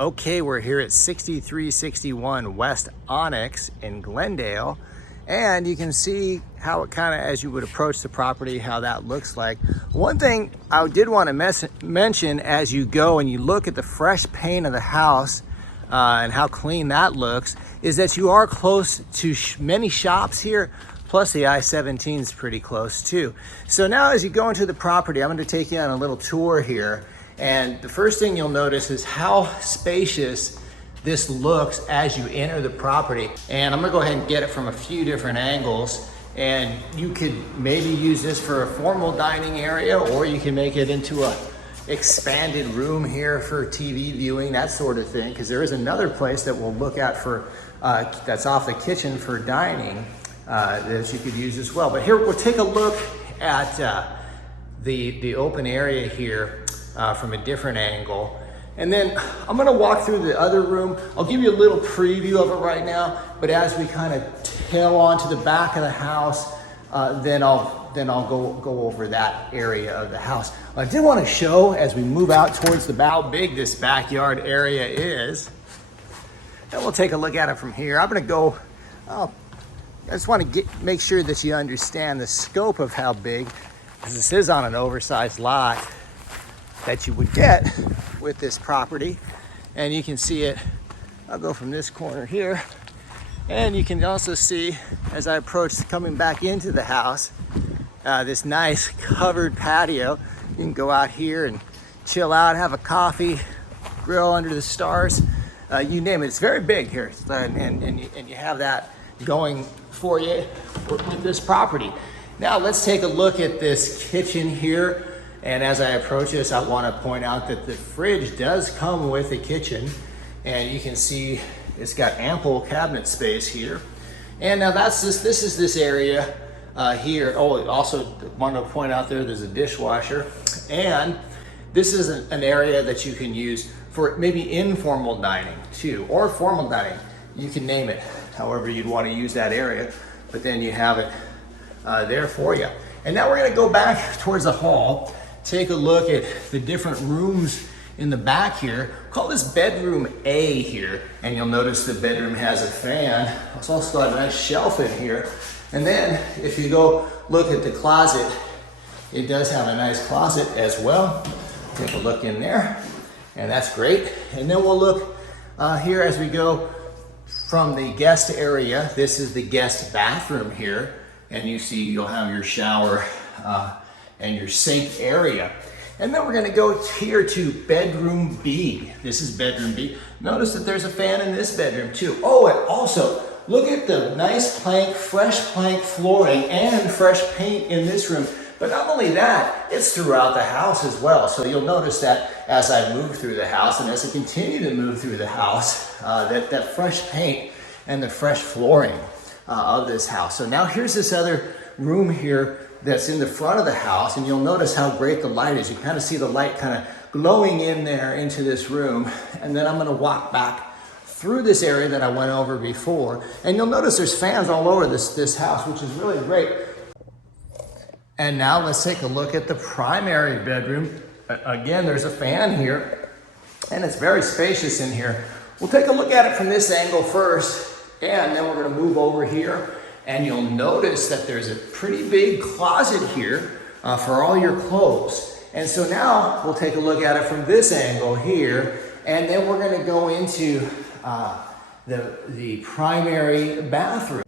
Okay, we're here at 6361 West Onyx in Glendale, and you can see how it kind of, as you would approach the property, how that looks like. One thing I did want to mention as you go and you look at the fresh paint of the house and how clean that looks, is that you are close to many shops here, plus the I-17 is pretty close too. So now as you go into the property, I'm going to take you on a little tour here. And the first thing you'll notice is how spacious this looks as you enter the property. And I'm gonna go ahead and get it from a few different angles. And you could maybe use this for a formal dining area, or you can make it into a expanded room here for TV viewing, that sort of thing. Because there is another place that we'll look at for, that's off the kitchen for dining that you could use as well. But here, we'll take a look at the open area here from a different angle. And then I'm gonna walk through the other room. I'll give you a little preview of it right now, but as we kind of tail onto the back of the house, then I'll go over that area of the house. I did want to show, as we move out towards the back, how big this backyard area is. And we'll take a look at it from here. I'm gonna go, I just want to make sure that you understand the scope of how big, because this is on an oversized lot that you would get with this property. And you can see it, I'll go from this corner here, and you can also see as I approach coming back into the house, this nice covered patio. You can go out here and chill out, have a coffee, grill under the stars, you name it. It's very big here, and you have that going for you with this property. Now let's take a look at this kitchen here. And as I approach this, I want to point out that the fridge does come with a kitchen, and you can see it's got ample cabinet space here. And now this is this area here. Oh, also want to point out there's a dishwasher, and this is an area that you can use for maybe informal dining too, or formal dining. You can name it however you'd want to use that area, but then you have it there for you. And now we're going to go back towards the hall. Take a look at the different rooms in the back here. Call this bedroom A here, and you'll notice the bedroom has a fan. It's also got a nice shelf in here. And then if you go look at the closet, it does have a nice closet as well. Take a look in there, and that's great. And then we'll look here as we go from the guest area. This is the guest bathroom here, and you see you'll have your shower and your sink area. And then we're gonna go here to bedroom B. This is bedroom B. Notice that there's a fan in this bedroom too. Oh, and also look at the nice fresh plank flooring and fresh paint in this room. But not only that, it's throughout the house as well. So you'll notice that as I move through the house and as I continue to move through the house, that fresh paint and the fresh flooring of this house. So now here's this other room here that's in the front of the house, and you'll notice how great the light is. You kind of see the light kind of glowing in there into this room. And then I'm going to walk back through this area that I went over before, and you'll notice there's fans all over this house, which is really great. And now let's take a look at the primary bedroom. Again, there's a fan here, and it's very spacious in here. We'll take a look at it from this angle first, and then we're going to move over here. And you'll notice that there's a pretty big closet here for all your clothes. And so now we'll take a look at it from this angle here, and then we're going to go into the primary bathroom.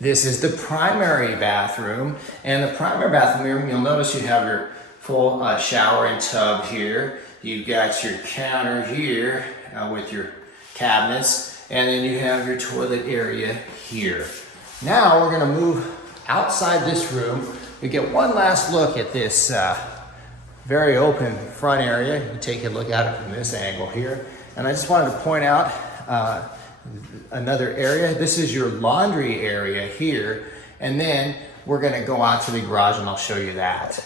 This is the primary bathroom, and the primary bathroom, you'll notice you have your full shower and tub here. You've got your counter here with your cabinets, and then you have your toilet area here. Now we're going to move outside this room. We get one last look at this very open front area. You take a look at it from this angle here. And I just wanted to point out another area. This is your laundry area here. And then we're going to go out to the garage and I'll show you that.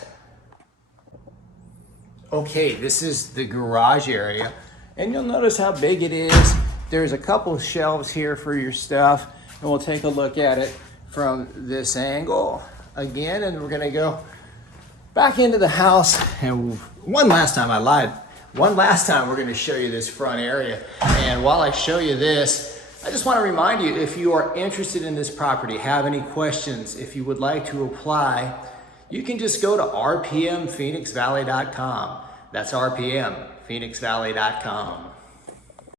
Okay, this is the garage area. And you'll notice how big it is. There's a couple of shelves here for your stuff. And we'll take a look at it from this angle again, and we're gonna go back into the house. And one last time, I lied. One last time, we're gonna show you this front area. And while I show you this, I just wanna remind you, if you are interested in this property, have any questions, if you would like to apply, you can just go to rpmphoenixvalley.com. That's rpmphoenixvalley.com.